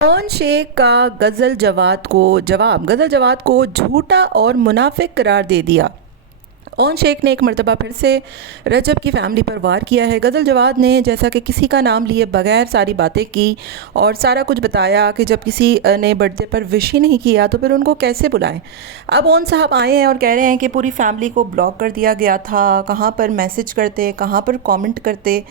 Own Sheikh का गज़ल जवाद को झूठा और मुनाफिक करार दे दिया। ओन शेख ने एक मरतबा फिर से रजब की फैमिली पर वार किया है। गज़ल जवाद ने जैसा कि किसी का नाम लिए बगैर सारी बातें की और सारा कुछ बताया कि जब किसी ने बर्थडे पर विश ही नहीं किया तो फिर उनको कैसे बुलाएं। अब ओन साहब आए हैं और कह रहे हैं कि पूरी फैमिली को ब्लॉक कर दिया गया था, कहाँ पर मैसेज करते, कहाँ पर कमेंट करते।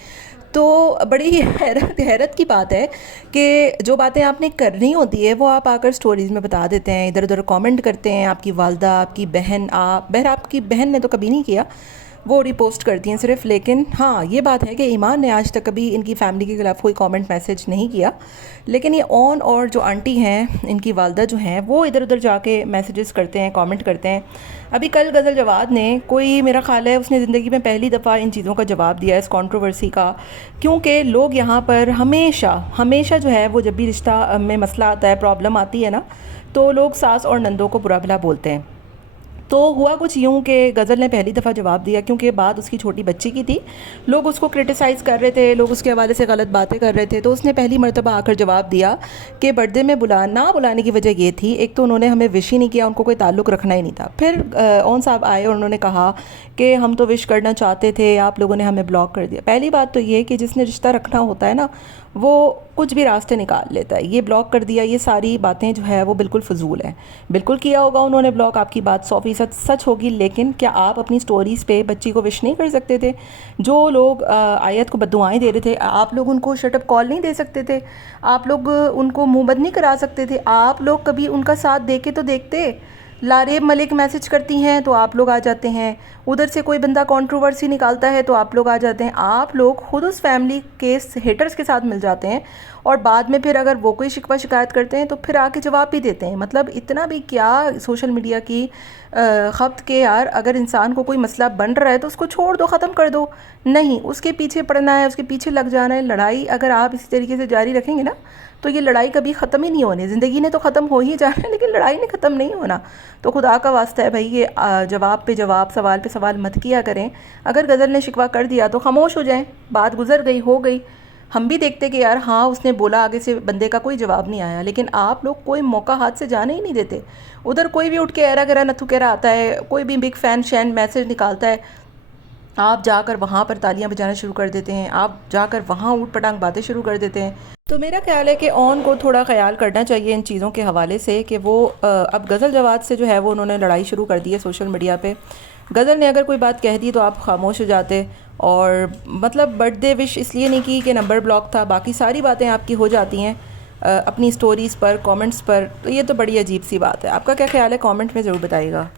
तो बड़ी ही हैरत की बात है कि जो बातें आपने करनी होती है वो आप आकर स्टोरीज़ में बता देते हैं, इधर उधर कमेंट करते हैं। आपकी वालदा, आपकी बहन, आपकी बहन ने तो कभी नहीं किया, वो रिपोस्ट करती हैं सिर्फ। लेकिन हाँ, ये बात है कि ईमान ने आज तक कभी इनकी फ़ैमिली के खिलाफ़ कोई कमेंट मैसेज नहीं किया। लेकिन ये ओन और जो आंटी हैं, इनकी वालदा जो हैं, वो इधर उधर जाके मैसेजेस करते हैं, कमेंट करते हैं। अभी कल गज़ल जवाद ने, कोई मेरा ख़्याल है उसने ज़िंदगी में पहली दफ़ा इन चीज़ों का जवाब दिया, इस कंट्रोवर्सी का। क्योंकि लोग यहाँ पर हमेशा जो है वो जब भी रिश्ता में मसला आता है, प्रॉब्लम आती है ना, तो लोग सास और नंदों को बुरा भला बोलते हैं। तो हुआ कुछ यूँ कि गज़ल ने पहली दफ़ा जवाब दिया, क्योंकि बात उसकी छोटी बच्ची की थी। लोग उसको क्रिटिसाइज़ कर रहे थे, लोग उसके हवाले से गलत बातें कर रहे थे। तो उसने पहली मरतबा आकर जवाब दिया कि बर्थडे में ना बुलाने की वजह ये थी, एक तो उन्होंने हमें विश ही नहीं किया, उनको कोई ताल्लुक़ रखना ही नहीं था। फिर ओन साहब आए और उन्होंने कहा कि हम तो विश करना चाहते थे, आप लोगों ने हमें ब्लॉक कर दिया। पहली बात तो ये कि जिसने रिश्ता रखना होता है ना, वो कुछ भी रास्ते निकाल लेता है। ये ब्लॉक कर दिया, ये सारी बातें जो है वो बिल्कुल फ़जूल है। बिल्कुल किया होगा उन्होंने ब्लॉक, आपकी बात 100% सच होगी। लेकिन क्या आप अपनी स्टोरीज़ पे बच्ची को विश नहीं कर सकते थे? जो लोग आयत को बद्दुआएं दे रहे थे, आप लोग उनको शटअप कॉल नहीं दे सकते थे? आप लोग उनको मुंह बंद नहीं करा सकते थे? आप लोग कभी उनका साथ दे के तो देखते। लारेब मलिक मैसेज करती हैं तो आप लोग आ जाते हैं, उधर से कोई बंदा कंट्रोवर्सी निकालता है तो आप लोग आ जाते हैं। आप लोग खुद उस फैमिली के हेटर्स के साथ मिल जाते हैं और बाद में फिर अगर वो कोई शिकवा शिकायत करते हैं तो फिर आके जवाब भी देते हैं। मतलब इतना भी क्या सोशल मीडिया की खपत के यार, अगर इंसान को कोई मसला बन रहा है तो उसको छोड़ दो, ख़त्म कर दो। नहीं, उसके पीछे पड़ना है, उसके पीछे लग जाना है। लड़ाई अगर आप इसी तरीके से जारी रखेंगे ना, तो ये लड़ाई कभी ख़त्म ही नहीं होनी। ज़िंदगी ने तो ख़त्म हो ही जाना है, लेकिन लड़ाई ने ख़त्म नहीं होना। तो खुदा का वास्ता है भाई, ये जवाब पे जवाब, सवाल पे सवाल मत किया करें। अगर गज़ल ने शिकवा कर दिया तो खामोश हो जाएं, बात गुजर गई, हो गई। हम भी देखते कि यार हाँ उसने बोला, आगे से बंदे का कोई जवाब नहीं आया। लेकिन आप लोग कोई मौका हाथ से जाने ही नहीं देते। उधर कोई भी उठ के एरा गरा नथु केरा आता है, कोई भी बिग फैन शैन मैसेज निकालता है, आप जाकर वहाँ पर तालियां बजाना शुरू कर देते हैं, आप जाकर वहाँ ऊट पटांग बातें शुरू कर देते हैं। तो मेरा ख्याल है कि ओन को थोड़ा ख्याल करना चाहिए इन चीज़ों के हवाले से कि वो अब गज़ल जवाद से जो है वो उन्होंने लड़ाई शुरू कर दी है सोशल मीडिया पे। गज़ल ने अगर कोई बात कह दी तो आप खामोश हो जाते। और मतलब बर्थडे विश इसलिए नहीं की कि नंबर ब्लॉक था, बाकी सारी बातें आपकी हो जाती हैं अपनी स्टोरीज़ पर, कमेंट्स पर। तो ये तो बड़ी अजीब सी बात है। आपका क्या ख्याल है, कमेंट में ज़रूर बताइएगा।